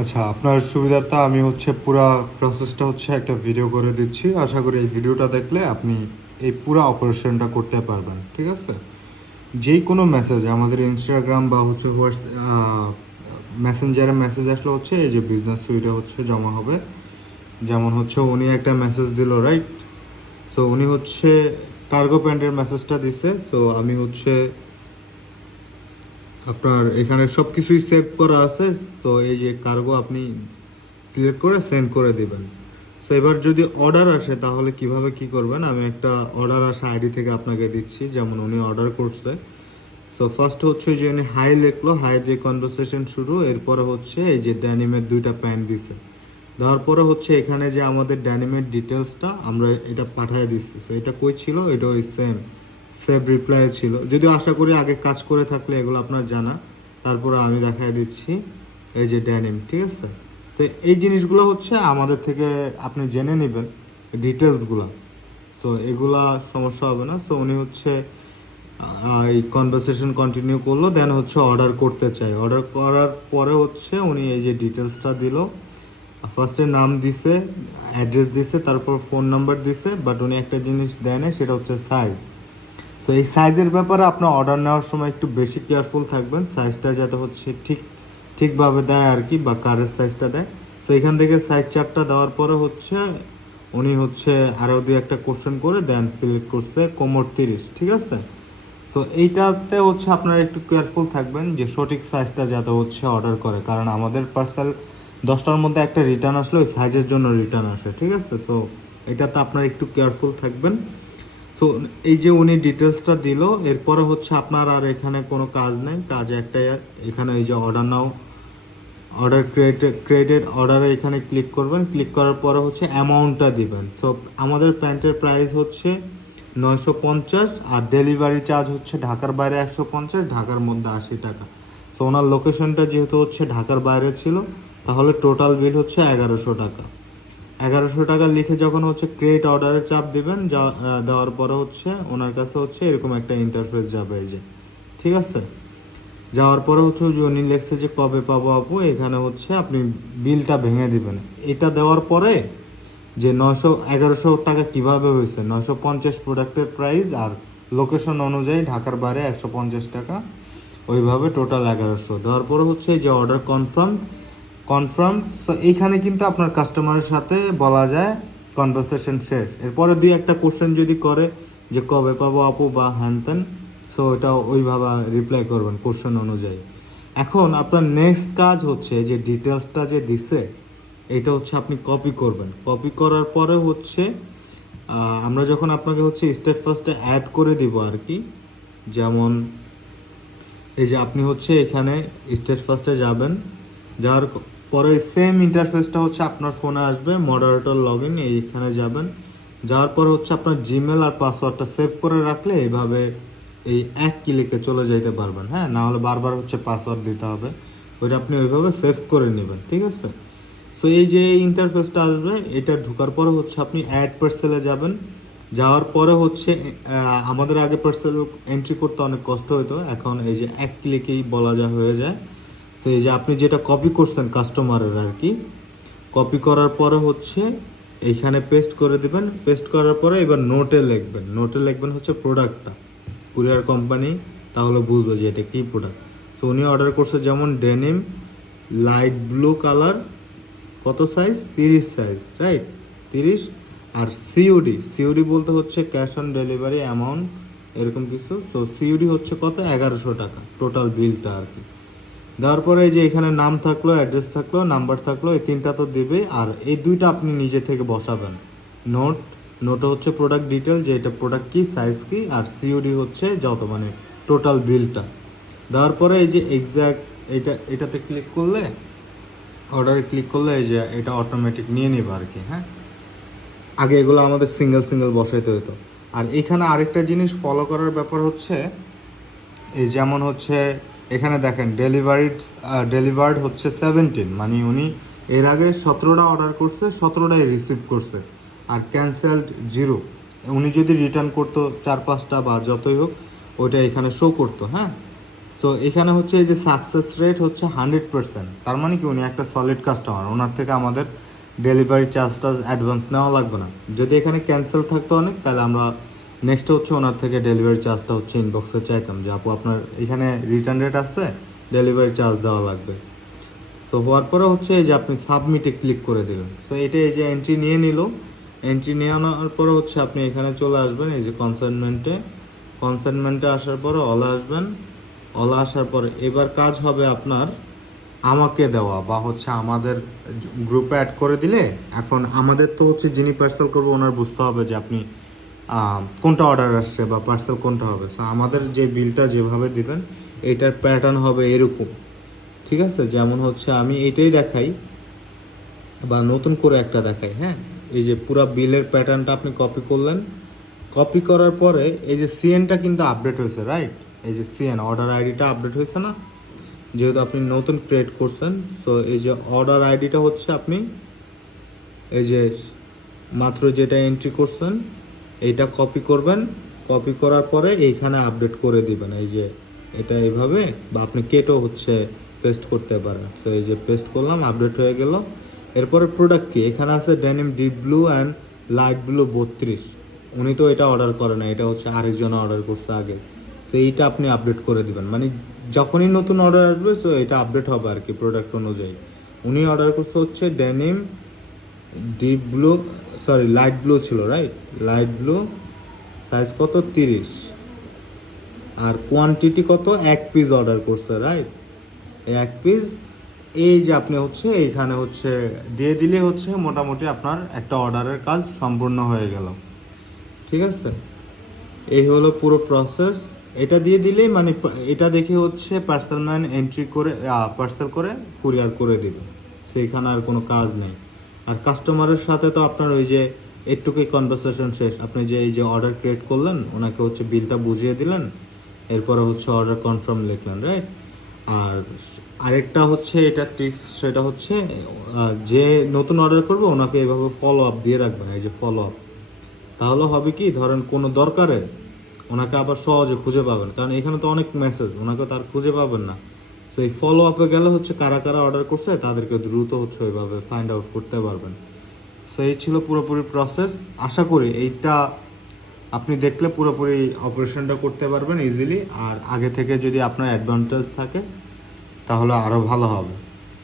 আচ্ছা, আপনার সুবিধার্থে আমি পুরা প্রসেসটা একটা ভিডিও করে দিচ্ছি। আশা করি এই ভিডিওটা দেখলে আপনি এই পুরা অপারেশনটা করতে পারবেন। ঠিক আছে? যেই কোনো মেসেজ আমাদের ইনস্টাগ্রাম বা মেসেঞ্জারে মেসেজ আসলে এই যে বিজনেস সুইটে জমা হবে। যেমন উনি একটা মেসেজ দিল, রাইট? সো উনি কার্গো প্যান্টের মেসেজটা দিছে। সো আমি আপনার এখানে সব কিছুই সেভ করা আছে। তো এই যে কার্গো আপনি সিলেক্ট করে সেন্ড করে দিবেন। তো এবার যদি অর্ডার আসে তাহলে কিভাবে কি করবেন, আমি একটা অর্ডার আসা আইডি থেকে আপনাকে দিচ্ছি। যেমন উনি অর্ডার করছে। সো ফার্স্ট যে উনি হাই লিখলো, হাই দিয়ে কনভারসেশন শুরু। এরপরে এই যে ড্যানিমের দুইটা প্যান্ট দিছে। দেওয়ার পরে এখানে যে আমাদের ড্যানিমের ডিটেলসটা আমরা এটা পাঠিয়ে দিচ্ছি। তো এটা কই ছিল, এটা ওই সেভ রিপ্লাই ছিল। যদিও আশা করি আগে কাজ করে থাকলে এগুলো আপনার জানা। তারপরে আমি দেখাই দিচ্ছি এই যে ড্যানিম। ঠিক আছে? তো এই জিনিসগুলো আমাদের থেকে আপনি জেনে নেবেন ডিটেলসগুলো। সো এগুলা সমস্যা হবে না। সো উনি এই কনভারসেশন কন্টিনিউ করলো, দেন অর্ডার করতে চাই। অর্ডার করার পরে উনি এই যে ডিটেলসটা দিল। ফার্স্টে নাম দিছে, অ্যাড্রেস দিছে, তারপর ফোন নাম্বার দিছে। বাট উনি একটা জিনিস দেয় না, সেটা সাইজ। সো এই সাইজের ব্যাপারে আপনার অর্ডার নেওয়ার সময় একটু বেশি কেয়ারফুল থাকবেন। সাইজটা যাতে ঠিকভাবে দেয় আর কি, বা কারের সাইজটা দেয়। সো এখান থেকে সাইজ চার্টটা দেওয়ার পরে উনি আরও দুই একটা কোশ্চেন করে দেন সিলেক্ট করছে কোমর 30। ঠিক আছে? সো এইটাতে আপনারা একটু কেয়ারফুল থাকবেন যে সঠিক সাইজটা যাতে অর্ডার করে, কারণ আমাদের পার্সেল 10টার মধ্যে একটা রিটার্ন আসলে ওই সাইজের জন্য রিটার্ন আসে। ঠিক আছে? সো এটাতে আপনারা একটু কেয়ারফুল থাকবেন। সো এই যে উনি ডিটেলসটা দিল, এরপরে আপনার আর এখানে কোনো কাজ নেই। কাজ একটাই, এখানে এই যে অর্ডার নাও, অর্ডার ক্রিয়েটেড অর্ডারে এখানে ক্লিক করবেন। ক্লিক করার পরে অ্যামাউন্টটা দিবেন। সো আমাদের প্যান্টের প্রাইস 950, আর ডেলিভারি চার্জ ঢাকার বাইরে 150, ঢাকার মধ্যে 80 টাকা। সো ওনার লোকেশনটা যেহেতু ঢাকার বাইরে ছিল, তাহলে টোটাল বিল 1100 টাকা। 1100 টাকা লিখে যখন ক্রিয়েট অর্ডারের চাপ দিবেন, দেওয়ার পরে ওনার কাছে এরকম একটা ইন্টারফেস যাবে, এই যে। ঠিক আছে? যাওয়ার পরে যে উনি লেখছে যে কবে পাবো আপু, এখানে আপনি বিলটা ভেঙে দিবেন। এটা দেওয়ার পরে যে 1100 টাকা কিভাবে হয়েছে, 950 প্রোডাক্টের প্রাইস, আর লোকেশন অনুযায়ী ঢাকার বাইরে 150 টাকা, ওইভাবে টোটাল 1100 দেওয়ার পরে যে অর্ডার কনফার্ম। তো এইখানে কিন্তু আপনার কাস্টমারের সাথে বলা যায় কনভারসেশন শেষ। এরপরে দুই একটা কোশ্চেন যদি করে যে কবে পাবো আপু বা হ্যান ত্যান, সো এটা ওইভাবে রিপ্লাই করবেন কোশ্চেন অনুযায়ী। এখন আপনার নেক্সট কাজ যে ডিটেলসটা যে দিছে, এটা আপনি কপি করবেন। কপি করার পরে আমরা যখন আপনাকে স্টেপ ফার্স্টে অ্যাড করে দিব আর কি। যেমন এই যে আপনি এখানে স্টেপ ফার্স্টে যাবেন। যাওয়ার পরে সেম ইন্টারফেসটা আপনার ফোনে আসবে, মডারেটর লগ ইন, এইখানে যাবেন। যাওয়ার পর আপনার জিমেল আর পাসওয়ার্ডটা সেভ করে রাখলে এইভাবে এই এক ক্লিকে চলে যেতে পারবেন। হ্যাঁ, না হলে বারবার পাসওয়ার্ড দিতে হবে। ওইটা আপনি ওইভাবে সেভ করে নেবেন। ঠিক আছে? সো এই যে ইন্টারফেসটা আসবে, এটা ঢোকার পরে আপনি অ্যাড পার্সেলে যাবেন। যাওয়ার পরে আমাদের আগে পার্সেল এন্ট্রি করতে অনেক কষ্ট হতো, এখন এই যে এক ক্লিকেই বলা যায় হয়ে যায়। সো এই যে আপনি যেটা কপি করছেন কাস্টমারের আর কি, কপি করার পরে এইখানে পেস্ট করে দিবেন। পেস্ট করার পরে এবার নোটে লিখবেন প্রোডাক্টটা, কুরিয়ার কোম্পানি, তাহলে বুঝবে যে এটা কী প্রোডাক্ট। সো উনি অর্ডার করছে যেমন ডেনিম লাইট ব্লু কালার, কত সাইজ, 30 সাইজ, রাইট? 30। আর সিওডি বলতে ক্যাশ অন ডেলিভারি অ্যামাউন্ট, এরকম কিছু। তো সিওডি কত, 1100 টাকা টোটাল বিলটা আর কি। দেওয়ার পরে এই যে এখানে নাম থাকলো, অ্যাড্রেস থাকলো, নাম্বার থাকলো, এই তিনটা তো দেবে। আর এই দুইটা আপনি নিজে থেকে বসাবেন। নোটে প্রোডাক্ট ডিটেল, যে এটা প্রোডাক্ট কি, সাইজ কি, আর সিওডি যত মানে টোটাল বিলটা। দেওয়ার পরে এই যে এক্স্যাক্ট এটাতে ক্লিক করলে, অর্ডারে ক্লিক করলে এই যে এটা অটোমেটিক নিয়ে নেবে আর কি। হ্যাঁ, আগে এগুলো আমাদের সিঙ্গেল বসাইতে হতো। আর এখানে আরেকটা জিনিস ফলো করার ব্যাপার এই যেমন এখানে দেখেন ডেলিভার্ড 17, মানে উনি এর আগে 17টা অর্ডার করছে, 17টাই রিসিভ করছে। আর ক্যান্সেলড 0, উনি যদি রিটার্ন করতো 4-5টা বা যতই হোক, ওইটা এখানে শো করতো। হ্যাঁ, সো এখানে হচ্ছে এই যে সাকসেস রেট হচ্ছে 100%, তার মানে কি উনি একটা সলিড কাস্টমার, ওনার থেকে আমাদের ডেলিভারি চার্জটা অ্যাডভান্স নেওয়া লাগবে না। যদি এখানে ক্যান্সেল থাকতো অনেক, তাহলে আমরা নেক্সট হচ্ছে ওনার থেকে ডেলিভারি চার্জটা হচ্ছে ইনবক্সে চাইতাম যে আপু আপনার এখানে রিটার্ন রেট আছে, ডেলিভারি চার্জ দেওয়া লাগবে। সো হওয়ার পরে হচ্ছে এই যে আপনি সাবমিটে ক্লিক করে দিলেন। সো এটা এই যে এন্ট্রি নিয়ে নিল, এন্ট্রি নিয়ে আনার পরে হচ্ছে আপনি এখানে চলে আসবেন এই যে কনসাইনমেন্টে আসার পরে অলে আসবেন। অলে আসার পরে এবার কাজ হবে আপনার আমাকে দেওয়া বা হচ্ছে আমাদের গ্রুপে অ্যাড করে দিলে, এখন আমাদের তো হচ্ছে যিনি পার্সেল করবো ওনার বুঝতে হবে যে আপনি কোনটা অর্ডার আসছে বা পার্সেল কোনটা হবে। সো আমাদের যে বিলটা যেভাবে দিবেন এইটার প্যাটার্ন হবে এরকম, ঠিক আছে? যেমন হচ্ছে আমি এইটাই দেখাই বা নতুন করে একটা দেখাই, হ্যাঁ। এই যে পুরো বিলের প্যাটার্নটা আপনি কপি করলেন, কপি করার পরে এই যে সিএনটা কিন্তু আপডেট হয়েছে, রাইট? এই যে সিএন অর্ডার আইডিটা আপডেট হয়েছে না, যেহেতু আপনি নতুন ক্রিয়েট করছেন। তো এই যে অর্ডার আইডিটা হচ্ছে আপনি এই যে মাত্র যেটা এন্ট্রি করছেন এইটা কপি করবেন, কপি করার পরে এইখানে আপডেট করে দিবেন এই যে এটা এইভাবে, বা আপনি কেটেও হচ্ছে পেস্ট করতে পারেন। তো এই যে পেস্ট করলাম, আপডেট হয়ে গেল। এরপরে প্রোডাক্ট কি এখানে আছে denim deep blue and light blue 32, উনি তো এটা অর্ডার করে না, এটা হচ্ছে আরেকজন অর্ডার করছে আগে। তো এইটা আপনি আপডেট করে দিবেন, মানে যখনই নতুন অর্ডার আসবে সো এটা আপডেট হবে আর কি প্রোডাক্ট অনুযায়ী। উনি অর্ডার করছে হচ্ছে denim deep blue, sorry light blue ছিল, রাইট? লাইট ব্লু, সাইজ কত 30, আর কোয়ান্টিটি কত 1 পিস অর্ডার করছে, রাইট? এই 1 পিস এই যে আপনি হচ্ছে এইখানে হচ্ছে দিয়ে দিলে হচ্ছে মোটামুটি আপনার একটা অর্ডারের কাজ সম্পূর্ণ হয়ে গেল, ঠিক আছে? এই হলো পুরো প্রসেস। এটা দিয়ে দিলেই মানে এটা দেখে হচ্ছে পার্সেল ম্যান এন্ট্রি করে পার্সেল করে কুরিয়ার করে দিবে, সেইখানে আর কোনো কাজ নেই। আর কাস্টমারের সাথে তো আপনার ওই যে একটুকুই কনভারসেশন শেষ, আপনি যে এই যে অর্ডার ক্রিয়েট করলেন ওনাকে হচ্ছে বিলটা বুঝিয়ে দিলেন, এরপরে হচ্ছে অর্ডার কনফার্ম লিখলেন, রাইট? আর আরেকটা হচ্ছে এটা ট্রিক্স, সেটা হচ্ছে যে নতুন অর্ডার করবে ওনাকে এভাবে ফলো আপ দিয়ে রাখবেন, এই যে ফলো আপ। তাহলে হবে কি, ধরেন কোনো দরকারে ওনাকে আবার সহজে খুঁজে পাবেন, কারণ এখানে তো অনেক মেসেজ, ওনাকে তার খুঁজে পাবেন না। তো এই ফলো আপে গেলে হচ্ছে কারা কারা অর্ডার করছে তাদেরকে দ্রুত হচ্ছে ওইভাবে ফাইন্ড আউট করতে পারবেন। সো এই ছিল পুরোপুরি প্রসেস। আশা করি এইটা আপনি দেখলে পুরোপুরি অপারেশনটা করতে পারবেন ইজিলি। আর আগে থেকে যদি আপনার অ্যাডভান্টেজ থাকে তাহলে আরও ভালো হবে।